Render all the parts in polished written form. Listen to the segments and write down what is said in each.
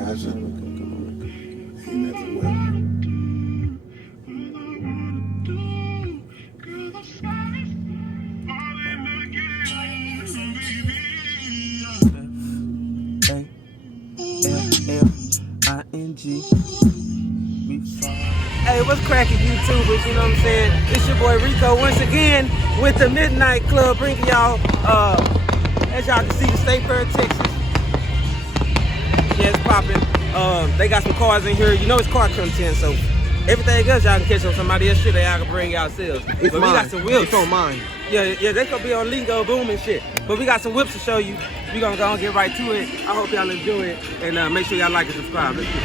A-L-L-I-N-G. Hey, what's cracking, YouTubers? You know what I'm saying? It's your boy Rico once again with the Midnight Club, bringing y'all, as y'all can see, the State Fair of Texas. Yeah, it's popping. They got some cars in here. You know it's car content, so everything else y'all can catch on somebody else's shit that y'all can bring yourselves. But we got some whips. It's on mine. Yeah, they could be on Lingo Boom and shit. But we got some whips to show you. We gonna go and get right to it. I hope y'all enjoy it. And make sure y'all like and subscribe. Let's get it.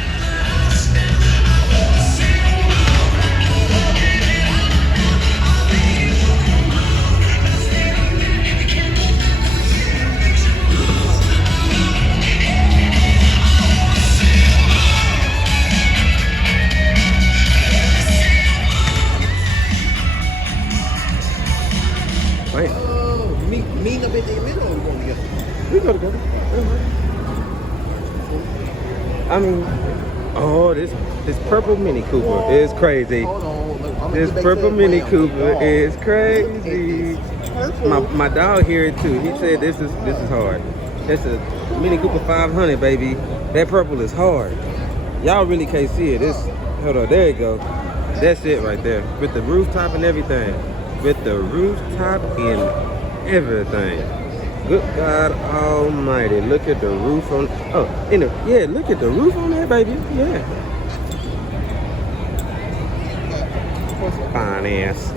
Meet up in the middle or we going together? We go together. I mean, oh, this purple Mini Cooper is crazy. Hold on. This purple Mini Cooper is crazy. My dog hear it too. He said this is hard. It's a Mini Cooper 500, baby. That purple is hard. Y'all really can't see it. Hold on, there you go. That's it right there. With the rooftop and everything. With the rooftop and everything. Good God Almighty! Look at the roof on. Yeah. Look at the roof on there, baby. Yeah. Fine ass.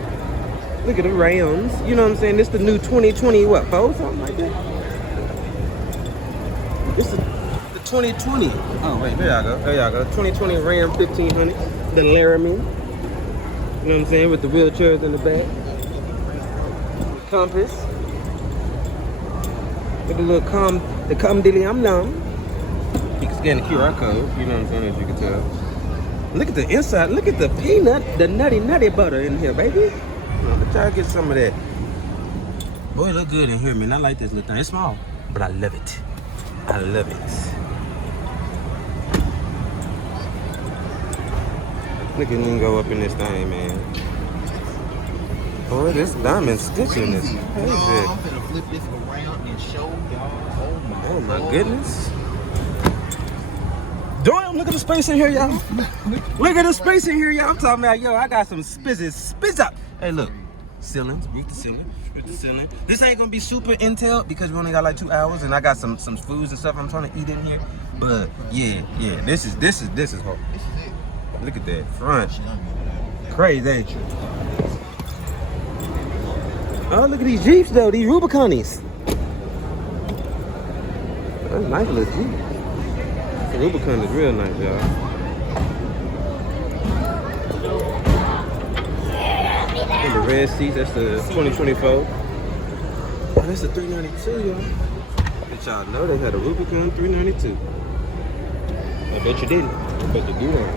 Look at the rounds. You know what I'm saying? This the new 2020 what? 4 something like that. This is the 2020. Oh wait, there y'all go. There y'all go. 2020 Ram 1500. The Laramie. You know what I'm saying? With the wheelchairs in the back. The compass. With the little the dilly-um-num. You can scan the QR code, you know what I'm saying, as you can tell. Look at the inside, look at the peanut, the nutty butter in here, baby. Let y'all get some of that. Boy, it look good in here, man. I like this little thing. It's small, but I love it. I love it. Look at me go up in this thing, man. Boy, this diamond stitching is crazy. I'm gonna flip this around and show y'all. Oh my goodness. Damn, look at the space in here, y'all. Look at the space in here, y'all. I'm talking about, yo, I got some spizz up. Hey, look. Ceilings, roof to ceiling. This ain't gonna be super intel because we only got like 2 hours and I got some foods and stuff I'm trying to eat in here. But yeah, this is hard. This is it. Look at that front. Crazy, ain't you? Oh, look at these Jeeps though, these Rubiconis. That's a nice little Jeep. The Rubicon is real nice, y'all. And the red seats, that's the 2024. Oh, that's the 392, y'all. Did y'all know they had a Rubicon 392? I bet you didn't. I bet you do that.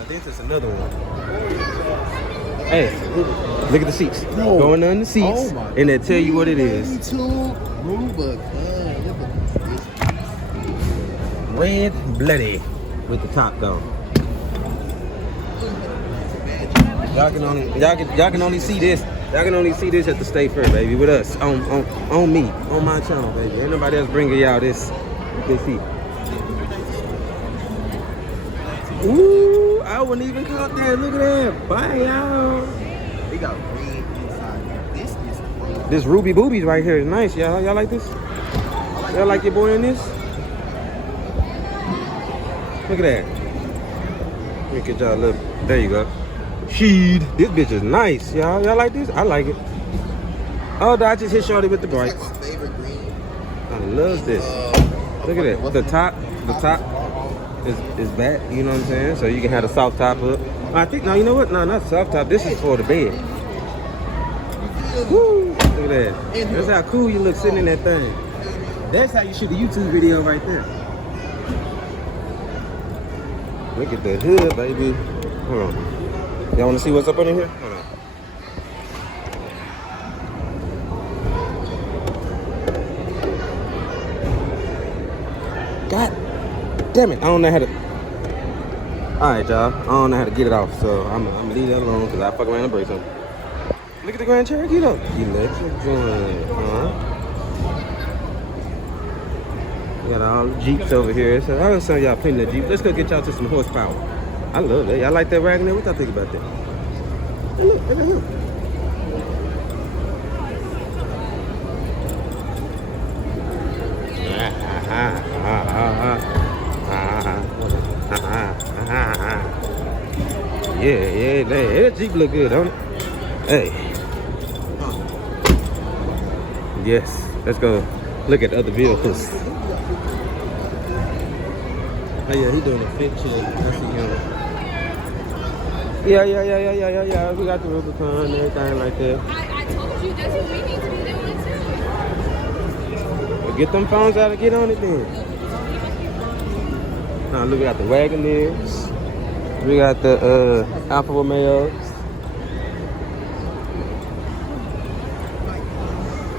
I think that's another one. Hey, look at the seats. No. Going on the seats, and they tell you what it is. Red bloody with the top though. Y'all can only see this. Y'all can only see this at the State Fair, baby, with us on me, on my channel, baby. Ain't nobody else bringing y'all this seat. Ooh, I wouldn't even caught that. Look at that. Bye, y'all. They got red inside. This is red. This Ruby Boobies right here is nice, y'all. Y'all like this? Y'all like your boy in this? Look at that. Let me get y'all a little. There you go. Sheed. This bitch is nice, y'all. Y'all like this? I like it. Oh, I just hit shorty with the bright. It's like my favorite green. I love this. Look at that. The top is back. You know what I'm saying? So you can have the soft top up. I think. No, you know what? No, not soft top. This is for the bed. Woo! Look at that. That's how cool you look sitting in that thing. That's how you shoot a YouTube video right there. Look at the hood, baby. Hold on. Y'all want to see what's up under here? Hold on. God Damn it, I don't know how to. Alright, y'all. I don't know how to get it off, so I'm gonna leave that alone because I fuck around and break something. Look at the Grand Cherokee though. Electric joint, huh? We got all the Jeeps over here. So I was telling y'all plenty of Jeeps. Let's go get y'all to some horsepower. I love that. Y'all like that Wagoneer? What y'all think about that? Hey, look, look at him. Yeah, that Jeep look good, don't it? Hey. Yes, let's go look at other vehicles. Oh yeah, he doing a fit check. I see him. Yeah. We got the Rubicon and everything like that. I told you that's what we need to be doing too. Well, get them phones out and get on it then. Now look, we got the Wagoneers. We got the Alfa Romeos.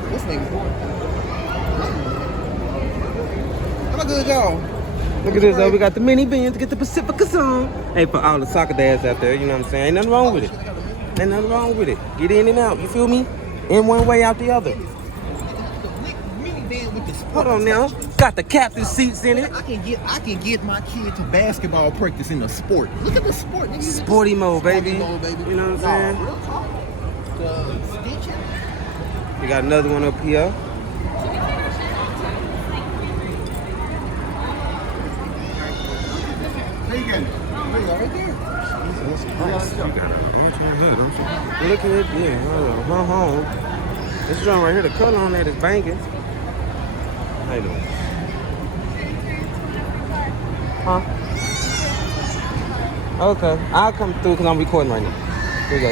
This nigga's going. How good, y'all? Look at this though, we got the minivans, get the Pacificas on. Hey, for all the soccer dads out there, you know what I'm saying? Ain't nothing wrong with it. Ain't nothing wrong with it. Get in and out, you feel me? In one way, out the other. Minivan with the sport. Hold on now. Got the captain seats in it. I can get my kid to basketball practice in the sport. Look at the sport, nigga. Sporty mode, baby. Sporty mode, baby. You know what I'm saying? Real talk. The stitching. We got another one up here. There you go. There you go, right there. Jesus Christ. You got a hood, don't you? Look at it, yeah. Hold on. This joint right here, the color on that is banging. How you doing? Huh? Okay. I'll come through because I'm recording right now. Here we go.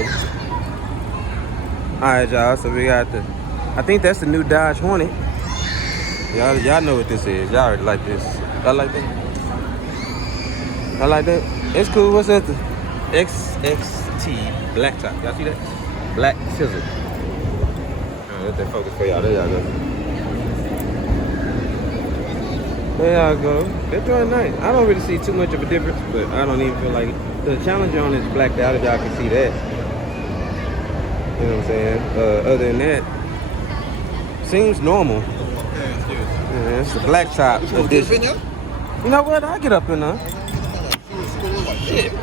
Alright, y'all. So we got the, I think that's the new Dodge Hornet. Y'all know what this is. Y'all already like this. Y'all like that? I like that. It's cool. What's that? The XXT black top. Y'all see that? Black chisel. Let that focus for y'all. There y'all go. There y'all go. They're doing nice. I don't really see too much of a difference, but I don't even feel like it. The Challenger on is blacked out if y'all can see that. You know what I'm saying? Other than that, seems normal. Yeah, it's the black top edition. You know what? I'll get up in there. Shit. I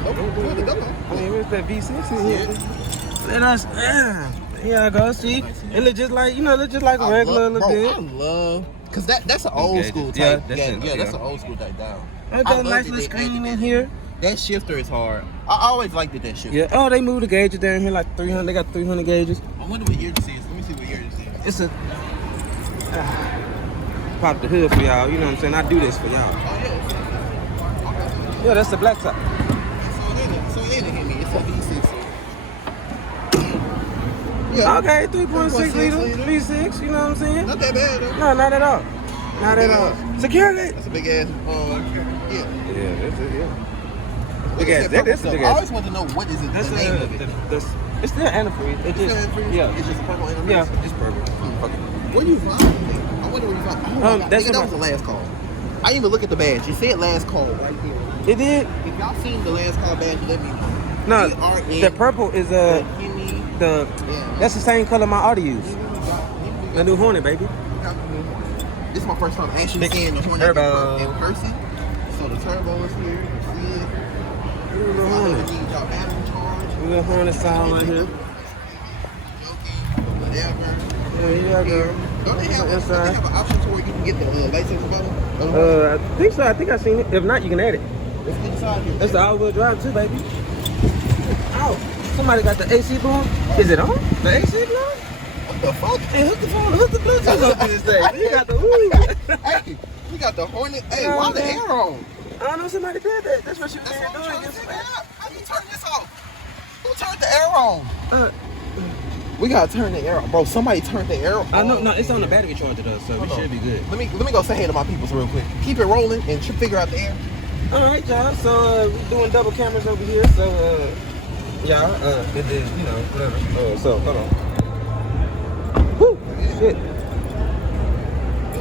mean, where's that V6 in here? Let us, here I go, see? It look just like, look just like a regular little bit. I love, because that's an old school Yeah, type. that's That's an old school type down. I got a nice little screen in here. That shifter is hard. I always liked that shifter. Yeah, oh, they moved the gauges down here like 300. They got 300 gauges. I wonder what year this is. Let me see what year this is. It's a, pop the hood for y'all, you know what I'm saying? I do this for y'all. Oh, yeah. Yeah, that's the black top. So it ain't hit me. It's a V6. Yeah. Okay, 3.6 liter, V6, you know what I'm saying? Not that bad, though. No, not at all. Not at all. Security. That's a big ass, Yeah, that's it, yeah. Look Big at ass, that that's purple the big stuff. I ass. always want to know what is it, That's the name of it. it's still antifreeze. It just, yeah. It's just purple antifreeze? Yeah, it's purple. Where you from? I wonder where you from. Oh, that's that was the last call. I didn't even look at the badge. It said last call right here. It did? If y'all seen the last call badge, let me know. No, BRN, the purple is yeah. that's the same color my Audi use. The new Hornet, baby. This is my first time actually seeing the Hornet in person. So the turbo is here. You see it. Little Hornet. Need y'all battery charge. Little Hornet sound right here. Whatever. Yeah, here I go. Don't they have an option to where you can get the license button? I think so. I think I seen it. If not, you can add it. Let's get inside here. That's the all-wheel drive too, baby. Ow! Somebody got the AC blowing. Is it on? The AC blowing? What the fuck? Hey, hook the phone. Hook the Bluetooth up to this thing. You got the Hey, we got the Hornet. Hey, why the air on? I don't know. Somebody did that. That's what you were That's what I'm doing. trying to figure out. How you turn this off? Who turned the air on? We gotta turn the air on, bro. Somebody turned the air on. I know. No, it's on the battery charger though, so we should be good. Let me go say hey to my peoples real quick. Keep it rolling and figure out the air. All right, y'all. So we're doing double cameras over here. So y'all, it is, whatever. So hold on. Woo! Shit.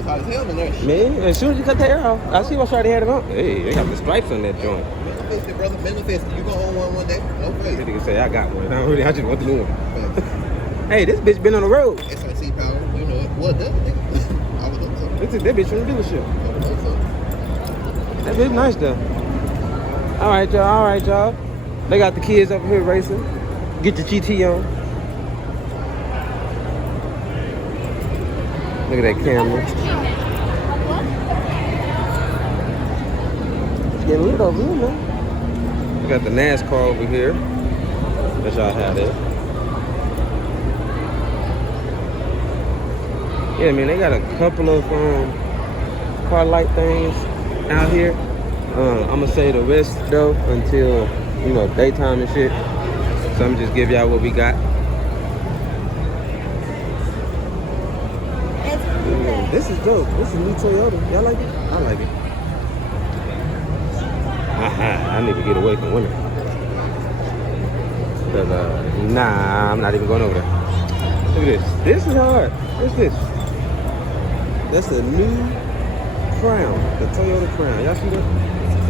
was hot as hell in there. Man, as soon as you cut the hair off, I see what Shawty had it on. Hey, they got the stripes on that joint. Manifested, brother. Manifested. You gonna own one day? No way. That nigga say I got one. I just want the new one. Hey, this bitch been on the road. SIC power. You know it. What does it? I would love so. That bitch from the dealership. I would love so. That bitch nice though. All right, y'all. All right, y'all. They got the kids up here racing. Get your GT on. Look at that camera. It's getting lit over here, man. We got the NASCAR over here. Let y'all have that. Yeah, man, they got a couple of car light things out here. I'm gonna say the rest though until daytime and shit. So I'm just give y'all what we got. This is dope. This is a new Toyota. Y'all like it? I like it. I need to get away from women. Cause nah, I'm not even going over there. Look at this. This is hard. What's this? That's a new Crown. The Toyota Crown. Y'all see that?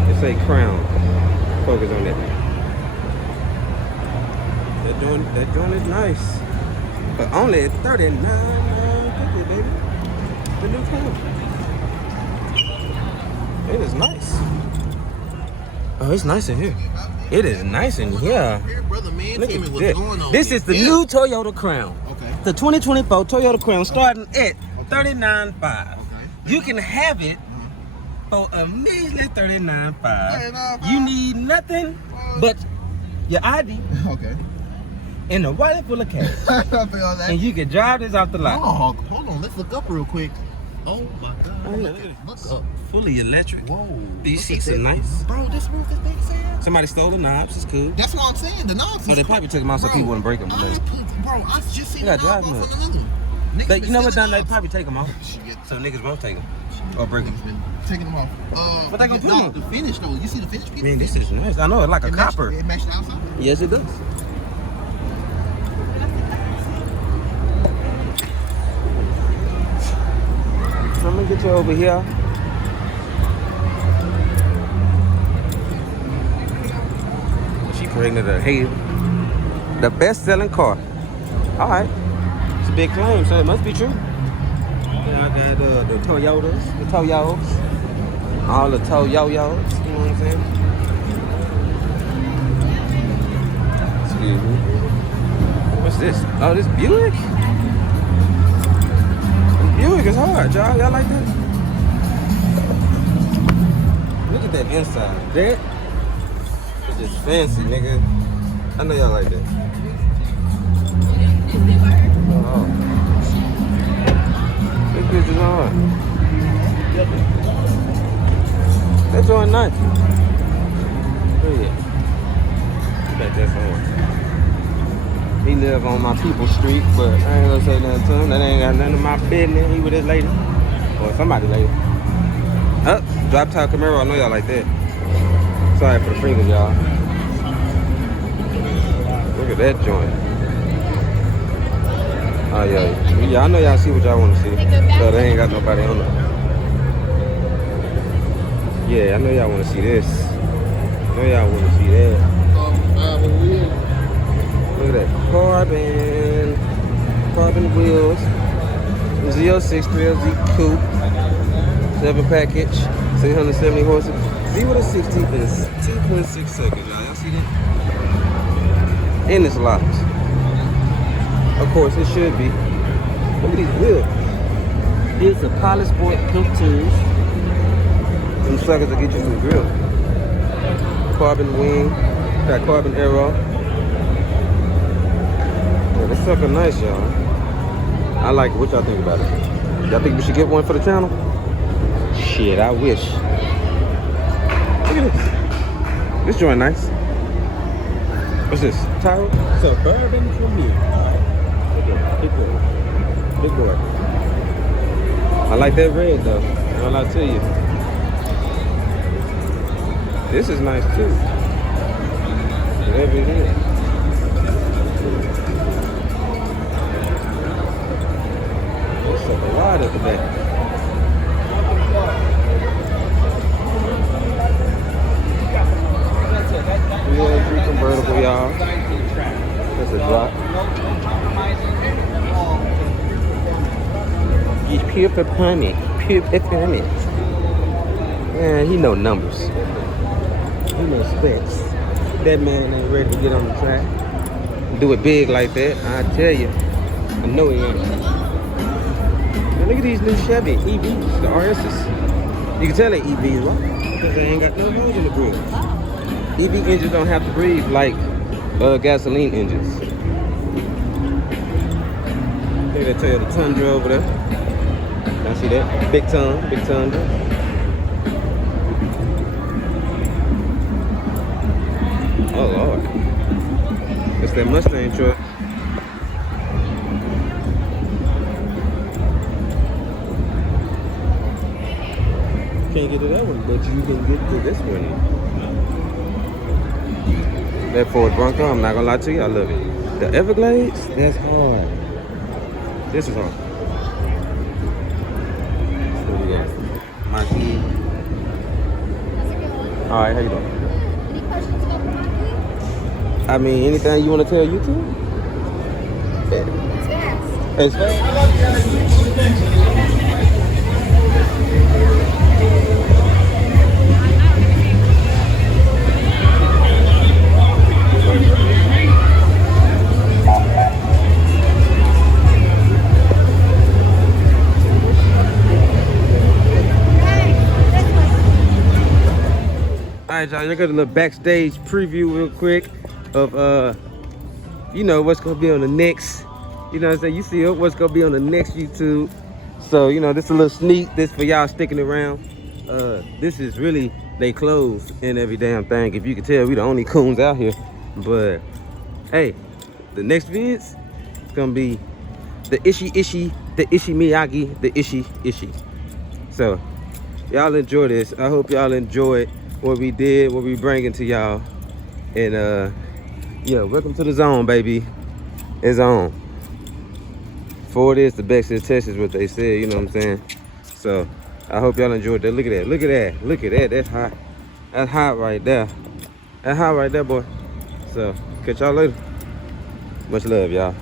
It say Crown. Focus on that. That joint is nice. But only $39.50, baby. The new Crown. It is nice. Oh, it's nice in here. It is nice in here. Look at this. This is the new Toyota Crown. Okay. The 2024 Toyota Crown starting at $39.5. You can have it for a measly $39.5. You need nothing but your ID Okay. and a wallet full of cash. I feel that. And you can drive this out the lot. Hold on. Let's look up real quick. Oh my God. Oh, yeah, Look up. Fully electric. Whoa. These seats are nice. Bro, this roof is big, Sam. Somebody stole the knobs. It's cool. That's what I'm saying. The knobs. So they probably took them out so people wouldn't break them. Bro, I just seen Yeah, the knob drive off them. of the new one. But you know what, done? Don? They probably take them off. Shit. So niggas won't take them. Or break them. Niggas been taking them off. But they gonna put no, them on. the finish though. You see the finish? Man, this is nice. I know, it's like a It matched- copper. It matched the outside. Yes, it does. I'm gonna get you over here. She pregnant a Hail. The best-selling car. All right. It's a big claim, so it must be true. Yeah, I got the Toyotas, the Toyos, all the Toyoyos. You know what I'm saying? Excuse me. What's this? Oh, this Buick? This Buick is hard, y'all. Y'all like that? Look at that inside. That is just fancy, nigga. I know y'all like that. Oh. This bitch is hard. That's all nice. Oh yeah. Bet that's on. He live on my people's street, but I ain't gonna say nothing to him. That ain't got nothing to my business. He with his lady. Or somebody lady. Up, drop top Camaro. I know y'all like that. Sorry for the fingers, y'all. Look at that joint. Oh yeah, I know y'all see what y'all want to see. So they ain't got nobody on it. Yeah, I know y'all want to see this. I know y'all want to see that. Look at that carbon wheels. Z06 3LZ coupe, 7 package, 670 horses. 0 to 60 in 2.6 seconds. Y'all see that? And it's locked. Of course, it should be. Look at these wheels. It's a Pilot Sport Coupe Tools. Them suckers will get you some grill. Carbon wing, got carbon arrow. Yeah, this sucker nice, y'all. I like it. What y'all think about it? Y'all think we should get one for the channel? Shit, I wish. Look at this. This joint nice. What's this? Tyro? Suburban Premier. Big boy. Big boy. I like that red though. I don't lie to you. This is nice too. Whatever it is. It's a lot at the back. y'all. That's a drop. He's pure peppermint. Pure peppermint. Man, he know numbers. He know specs. That man ain't ready to get on the track. Do it big like that, I tell you. I know he ain't. Now look at these new Chevy EVs, the RSs. You can tell they EVs, right? Because they ain't got no holes in the grill. EV engines don't have to breathe like gasoline engines. Look at that Toyota Tundra over there. Y'all see that? Big Tundra. Oh Lord. It's that Mustang truck. Can't get to that one, but you can get to this one. That Ford Bronco, I'm not gonna lie to you, I love it. The Everglades, that's hard. This is hard. What we got? My key. Alright, how you doing? Any questions about the market? I mean, anything you want to tell YouTube? It's fast. It's Alright, y'all, you got a little backstage preview real quick of you know what's gonna be on the next, you know what I'm saying, you see what's gonna be on the next YouTube. So, you know, this is a little sneak, this for y'all sticking around. This is really, they closed and every damn thing. If you can tell, we the only coons out here. But hey, the next vids, it's gonna be the Ishi, the Ishi Miyagi, the Ishi. So y'all enjoy this. I hope y'all enjoyed what we did, what we bringing to y'all. And yeah, welcome to the zone, baby. It's on. Ford is the best in Texas, what they said, you know what I'm saying? So I hope y'all enjoyed that. Look at that, look at that, look at that. That's hot. That's hot right there. That's hot right there, boy. So catch y'all later. Much love, y'all.